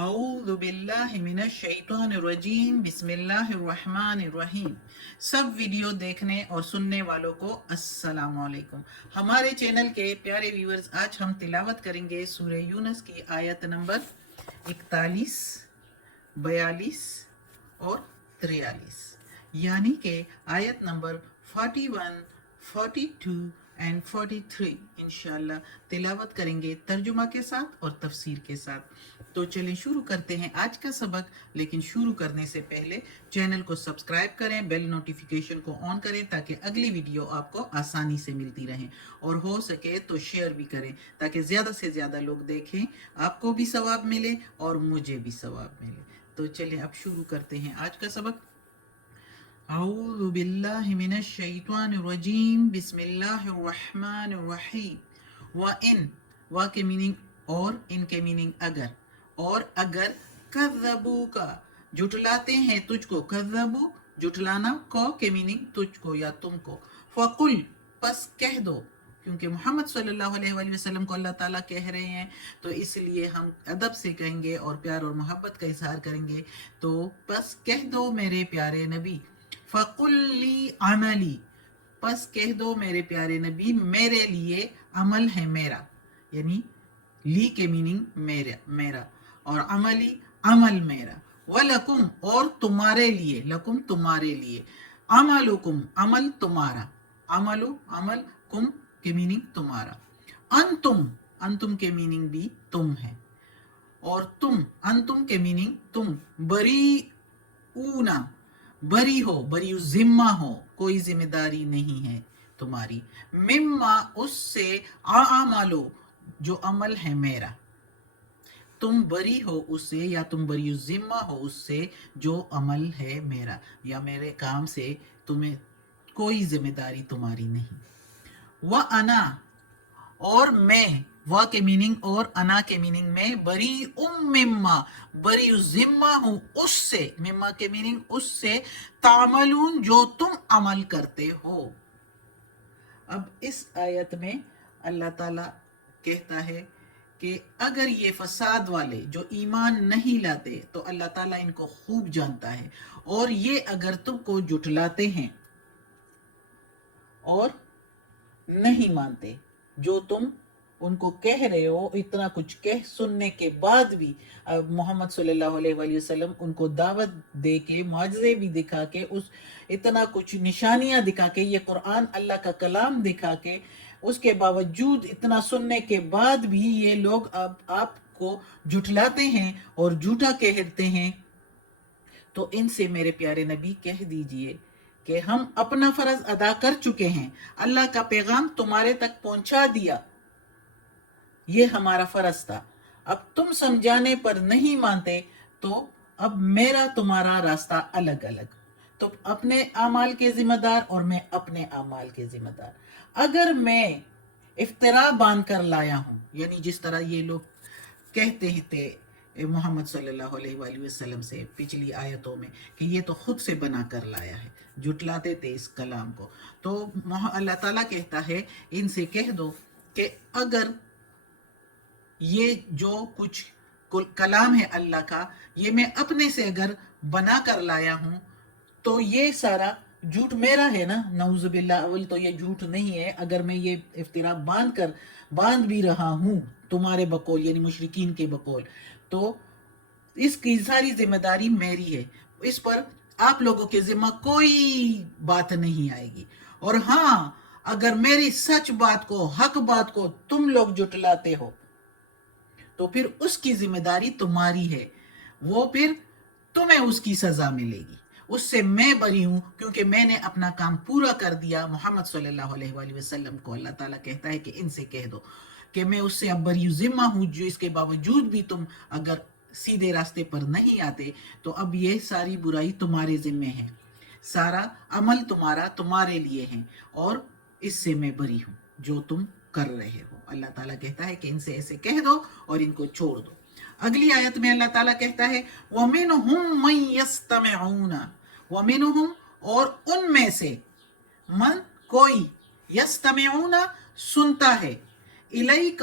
اعوذ باللہ من الشیطان الرجیم بسم اللہ الرحمن الرحیم۔ سب ویڈیو دیکھنے اور سننے والوں کو السلام علیکم۔ ہمارے چینل کے پیارے ویورز، آج ہم تلاوت کریں گے سورہ یونس کی آیت نمبر 41، 42 اور 43، یعنی کہ آیت نمبر 41، 42 اینڈ 43 انشاءاللہ تلاوت کریں گے ترجمہ کے ساتھ اور تفسیر کے ساتھ۔ تو چلیں شروع کرتے ہیں آج کا سبق، لیکن شروع کرنے سے پہلے چینل کو سبسکرائب کریں، بیل نوٹیفیکیشن کو آن کریں تاکہ اگلی ویڈیو آپ کو آسانی سے ملتی رہیں، اور ہو سکے تو شیئر بھی کریں تاکہ زیادہ سے زیادہ لوگ دیکھیں، آپ کو بھی ثواب ملے اور مجھے بھی ثواب ملے۔ تو چلیں اب شروع کرتے ہیں آج کا سبق۔ اعوذ باللہ من الشیطان الرجیم بسم اللہ الرحمن الرحیم۔ وَإِن، وا کے میننگ اور، ان کے میننگ اگر، اور اگر کذبوک جھٹلاتے ہیں تجھ کو، کذبو جھٹلانا، کو کے میننگ تجھ کو یا تم کو، فقل پس کہہ دو، کیونکہ محمد صلی اللہ علیہ وآلہ وسلم کو اللہ تعالیٰ کہہ رہے ہیں تو اس لیے ہم ادب سے کہیں گے اور پیار اور محبت کا اظہار کریں گے۔ تو پس کہہ دو میرے پیارے نبی، فقل لی عملی، پس کہہ دو میرے پیارے نبی میرے لیے عمل ہے میرا، یعنی لی کے میننگ میرا اور عملی عمل میرا، وَلَكُمْ اور تمہارے لیے، لکم تمہارے لیے، عملکم عمل تمہارا، عمل کم کے میننگ تمہارا، انتم کے میننگ بھی تم ہے، اور تم انتم کے میننگ تم، بریئونا بری ہو، بری ذمہ ہو، کوئی ذمہ داری نہیں ہے تمہاری، مما اس سے، اعملو جو عمل ہے میرا، تم بری ہو اس سے یا تم بری ذمہ ہو اس سے جو عمل ہے میرا، یا میرے کام سے تمہیں کوئی ذمہ داری تمہاری نہیں۔ وَأَنَا اور میں، وا کے میننگ اور، انا کے میننگ میں، بری مما بری ذمہ ہوں اس سے، مما کے میننگ اس سے، تعملون جو تم عمل کرتے ہو۔ اب اس آیت میں اللہ تعالیٰ کہتا ہے کہ اگر یہ فساد والے جو ایمان نہیں لاتے تو اللہ تعالیٰ ان کو خوب جانتا ہے، اور یہ اگر تم کو جھٹلاتے ہیں اور نہیں مانتے جو تم ان کو کہہ رہے ہو، اتنا کچھ کہہ سننے کے بعد بھی محمد صلی اللہ علیہ وآلہ وسلم ان کو دعوت دے کے، معجزے بھی دکھا کے، اتنا کچھ نشانیاں دکھا کے، یہ قرآن اللہ کا کلام دکھا کے، اس کے باوجود اتنا سننے کے بعد بھی یہ لوگ اب آپ کو جھٹلاتے ہیں اور جھوٹا کہتے ہیں، تو ان سے میرے پیارے نبی کہہ دیجئے کہ ہم اپنا فرض ادا کر چکے ہیں، اللہ کا پیغام تمہارے تک پہنچا دیا، یہ ہمارا فرض تھا، اب تم سمجھانے پر نہیں مانتے تو اب میرا تمہارا راستہ الگ الگ، تو اپنے اعمال کے ذمہ دار اور میں اپنے اعمال کے ذمہ دار۔ اگر میں افترا باندھ کر لایا ہوں، یعنی جس طرح یہ لوگ کہتے تھے محمد صلی اللہ علیہ وآلہ وسلم سے پچھلی آیتوں میں کہ یہ تو خود سے بنا کر لایا ہے، جھٹلاتے تھے اس کلام کو، تو اللہ تعالیٰ کہتا ہے ان سے کہہ دو کہ اگر یہ جو کچھ کلام ہے اللہ کا، یہ میں اپنے سے اگر بنا کر لایا ہوں تو یہ سارا جھوٹ میرا ہے نا، نعوذ باللہ، اول تو یہ جھوٹ نہیں ہے، اگر میں یہ افترا باندھ بھی رہا ہوں تمہارے بقول، یعنی مشرکین کے بقول، تو اس کی ساری ذمہ داری میری ہے، اس پر آپ لوگوں کے ذمہ کوئی بات نہیں آئے گی، اور ہاں اگر میری سچ بات کو، حق بات کو تم لوگ جھٹلاتے ہو تو پھر اس کی ذمہ داری تمہاری ہے، وہ پھر تمہیں اس کی سزا ملے گی، اس سے میں بری ہوں کیونکہ میں نے اپنا کام پورا کر دیا۔ محمد صلی اللہ علیہ وآلہ وسلم کو اللہ تعالیٰ کہتا ہے کہ ان سے کہہ دو کہ میں اس سے اب بری ذمہ ہوں، جو اس کے باوجود بھی تم اگر سیدھے راستے پر نہیں آتے تو اب یہ ساری برائی تمہارے ذمہ ہے، سارا عمل تمہارے لیے ہے، اور اس سے میں بری ہوں جو تم کر رہے ہو۔ اللہ تعالیٰ کہتا ہے کہ ان سے ایسے کہہ دو اور ان کو چھوڑ دو۔ اگلی آیت میں اللہ تعالیٰ کہتا ہے وَمِنْهُمْ مَنْ يَسْتَمِعُونَ، وَمِنْهُمْ اور ان میں سے، من کوئی، یستمعون سنتا ہے، الیک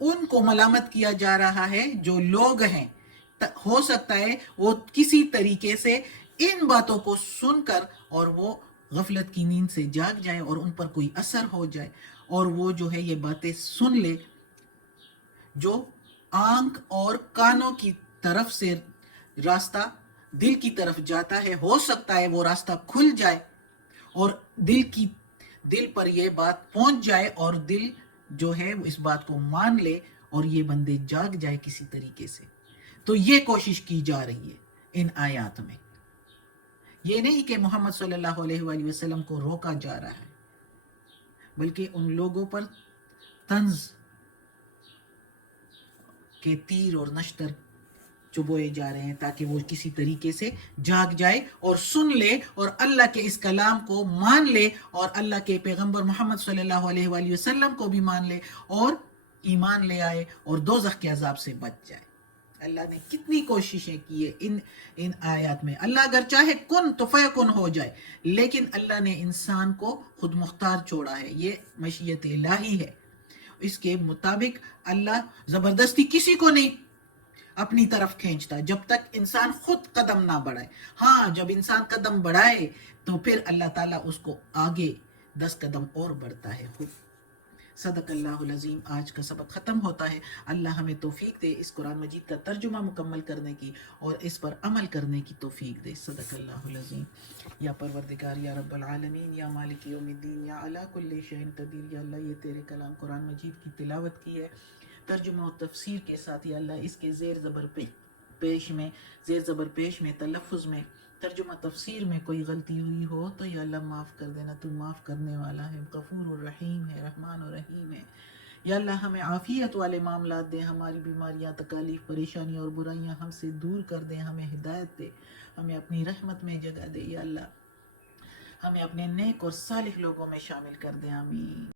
ان کو ملامت کیا جا رہا ہے جو لوگ ہیں. ہو سکتا ہے وہ کسی طریقے سے ان باتوں کو سن کر اور وہ غفلت کی نیند سے جاگ جائے اور ان پر کوئی اثر ہو جائے اور وہ جو ہے یہ باتیں سن لے. جو آنکھ اور کانوں کی طرف سے راستہ دل کی طرف جاتا ہے، ہو سکتا ہے وہ راستہ کھل جائے اور دل پر یہ بات پہنچ جائے اور دل جو ہے اس بات کو مان لے اور یہ بندے جاگ جائے کسی طریقے سے. تو یہ کوشش کی جا رہی ہے ان آیات میں. یہ نہیں کہ محمد صلی اللہ علیہ وآلہ وسلم کو روکا جا رہا ہے، بلکہ ان لوگوں پر طنز کے تیر اور نشتر چبوئے جا رہے ہیں تاکہ وہ کسی طریقے سے جاگ جائے اور سن لے اور اللہ کے اس کلام کو مان لے اور اللہ کے پیغمبر محمد صلی اللہ علیہ وآلہ وسلم کو بھی مان لے اور ایمان لے آئے اور دوزخ کے عذاب سے بچ جائے. اللہ نے کتنی کوششیں کی ہے ان آیات میں. اللہ اگر چاہے کن تو فیکن ہو جائے، لیکن اللہ نے انسان کو خود مختار چھوڑا ہے. یہ مشیت الہی ہے. اس کے مطابق اللہ زبردستی کسی کو نہیں اپنی طرف کھینچتا جب تک انسان خود قدم نہ بڑھائے. ہاں جب انسان قدم بڑھائے تو پھر اللہ تعالیٰ اس کو آگے 10 قدم اور بڑھتا ہے خود. صدق اللہ العظیم. آج کا سبق ختم ہوتا ہے. اللہ ہمیں توفیق دے اس قرآن مجید کا ترجمہ مکمل کرنے کی اور اس پر عمل کرنے کی توفیق دے. صدق اللہ العظیم. یا پروردگار، یا رب العالمین، یا مالک یوم الدین، یا علی کل شیء قدیر. یا اللہ یہ تیرے کلام قرآن مجید کی تلاوت کی ہے ترجمہ و تفسیر کے ساتھ. یا اللہ اس کے زیر زبر پیش میں تلفظ میں ترجمہ تفسیر میں کوئی غلطی ہوئی ہو تو یا اللہ معاف کر دینا. تو معاف کرنے والا ہے، غفور الرحیم ہے، رحمان الرحیم ہے. یا اللہ ہمیں عافیت والے معاملات دے، ہماری بیماریاں، تکالیف، پریشانیاں اور برائیاں ہم سے دور کر دیں. ہمیں ہدایت دے، ہمیں اپنی رحمت میں جگہ دے. یا اللہ ہمیں اپنے نیک اور صالح لوگوں میں شامل کر دیں. آمین.